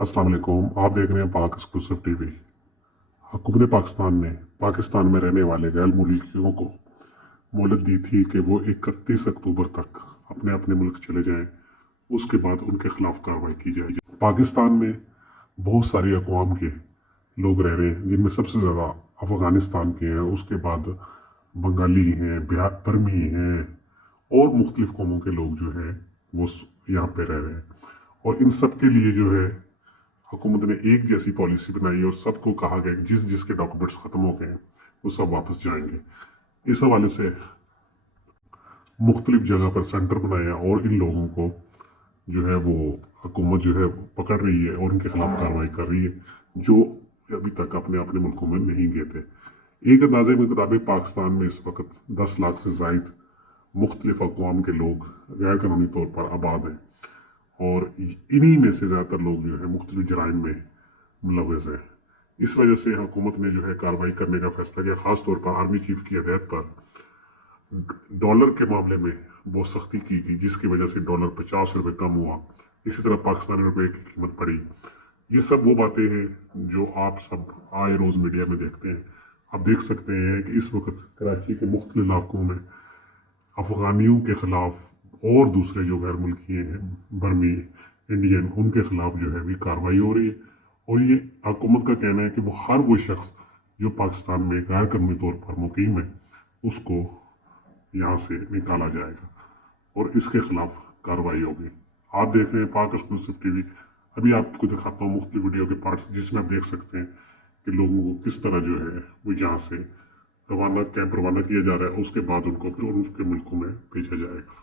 अस्सलाम वालेकुम। आप देख रहे हैं पाक एक्सक्लूसिव टीवी। हुकूमत पाकिस्तान ने पाकिस्तान में रहने वाले गैर मुल्कियों को मोहलत दी थी कि वो 31 अक्टूबर तक अपने अपने मुल्क चले जाएं। उसके बाद उनके खिलाफ कार्रवाई की जाएगी। पाकिस्तान में बहुत सारी अक़वाम के लोग रह रहे हैं, जिनमें सबसे ज़्यादा अफ़गानिस्तान के हैं, उसके बाद बंगाली हैं, बिहार बर्मी हैं और मुख्तलिफ़ कौमों के लोग जो है वो यहाँ पे रह रहे हैं। और इन सब के लिए जो है हुकूमत ने एक जैसी पॉलिसी बनाई और सबको कहा गया कि जिस जिसके डॉक्यूमेंट्स ख़त्म हो गए हैं वो सब वापस जाएंगे। इस हवाले से मुख्तलिफ जगह पर सेंटर बनाया और इन लोगों को जो है वो हुकूमत जो है पकड़ रही है और उनके खिलाफ कार्रवाई कर रही है, जो अभी तक अपने अपने मुल्कों में नहीं गए थे। एक अंदाजे के मुताबिक पाकिस्तान में इस वक्त 10 लाख से ज़ायद मुख्तलिफ अक़वाम के लोग गैर कानूनी तौर पर आबाद हैं और इन्हीं में से ज़्यादातर लोग जो है मुख्तलिफ जराइम में मुलव्वस है। इस वजह से हुकूमत ने जो है कार्रवाई करने का फैसला किया। ख़ास तौर पर आर्मी चीफ की हिदायत पर डॉलर के मामले में बहुत सख्ती की गई, जिसकी वजह से डॉलर 50 रुपये कम हुआ। इसी तरह पाकिस्तानी रुपये की कीमत बढ़ी। ये सब वो बातें हैं जो आप सब आए रोज़ मीडिया में देखते हैं। आप देख सकते हैं कि इस वक्त कराची के मुख्तलिफ इलाकों में अफ़गानियों के ख़िलाफ़ और दूसरे जो गैर मुल्की हैं, बर्मी, इंडियन, उनके ख़िलाफ़ जो है भी कार्रवाई हो रही है। और ये हुकूमत का कहना है कि वो हर वो शख्स जो पाकिस्तान में गैर कानूनी तौर पर मुकीम है उसको यहाँ से निकाला जाएगा और इसके ख़िलाफ़ कार्रवाई होगी। आप देख रहे हैं पाक एक्सक्लूसिव टीवी। अभी आपको दिखाता हूँ मुख्तलिफ वीडियो के पार्ट्स, जिसमें आप देख सकते हैं कि लोगों को किस तरह जो है वो यहाँ से कैंप रवाना किया जा रहा है। उसके बाद उनको फिर उनके मुल्कों में भेजा जाएगा।